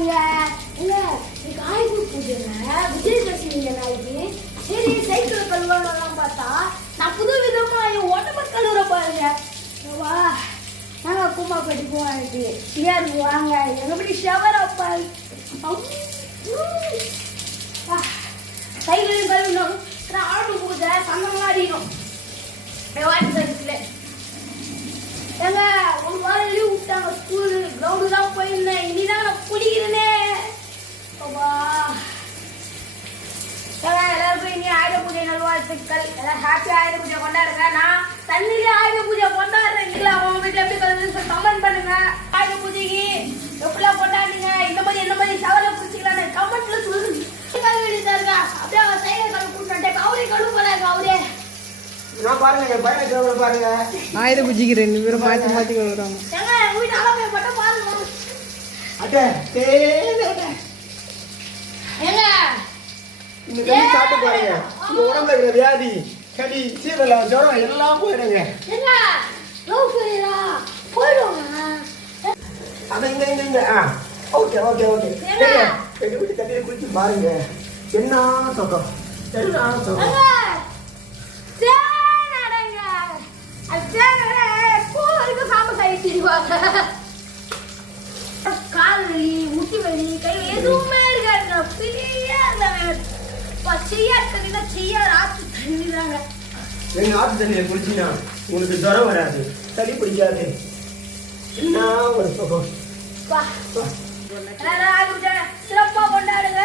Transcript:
போகாதீங்க. இல்ல இன்னைக்கு ஆயுத பூஜைங்க, விஜயதசமிங்க நாளைக்கு. சரி சைக்கிள் கழுவலாம் பார்த்தா நான் புது விதமா உடம்பு கழுவுற பாருங்க. வா நாங்க கும்மா கட்டி போவாங்க. யாரு வாங்க எப்படி ஷவர் அப்பா சைக்கிளையும் கழுவினோம். ஆடு பூஜை சந்தம் மாறிடும். ஏங்க ஒரு வாரம் லீவ் விட்டாங்க. ஸ்கூல் கிரவுண்டு தான் போயிருந்தேன். இனிதான் நான் குடிக்கிறேனே. எல்லாருக்கும் இனி ஆயுத பூஜை நல்வாழ்த்துக்கள். எல்லாம் ஹாப்பி ஆயுத பூஜை கொண்டாடுங்க. நான் தண்ணியிலே ஆயுத பூஜை கொண்டாடுறேன். இல்லை அவங்க வீட்டில் எப்படி சொல்லி கமெண்ட் பண்ணுங்க. ஆயுத பூஜைக்கு எப்படிலாம் கொண்டாடுங்க, இந்த மாதிரி எந்த மாதிரி சவலை பிடிச்சிக்கலான்னு கமெண்ட்ல சொல்லுங்க. இருக்கா அப்படியே அவன் சைக்கிள் கழுவு கூட்டிட்டு அவரே கழுவு போறாங்க. அவரே நான் பாருங்க பையனை பாருங்க. ஆயுத பூஜைக்கு 2 பேரும் மாத்தி மாத்தி கழுவுறாங்க. ஏங்க வீட்டு அளவை மட்டும் பாருங்க. அட்டே ஏங்க இந்த கறி சாப்பிட்டு பாருங்க. உங்க உடம்புல இருக்கிற வியாதி கடி சீரலம் ஜுரம் எல்லாம் போயிடுங்க. ஏங்க லவ் ஃபெயிலா போயிடுவாங்க. அத இந்த ஓகே ஓகே ஓகே சரிங்க. எங்க வீட்டு தண்ணியை குடிச்சு பாருங்க. என்ன சொகம் என்ன சொகம். கால் வலி முட்டி வலி கை எதுவுமே இருக்காதுங்க. ஃப்ரீயா செய்யா இருக்க செய்யா ஆற்று தண்ணி தாங்க. எங்க ஆற்று தண்ணியை குடிச்சினா உங்களுக்கு ஜுரம் வராது, சளி பிடிக்காது. என்ன ஒரு சுகம். சிறப்பா கொண்டாடுங்க.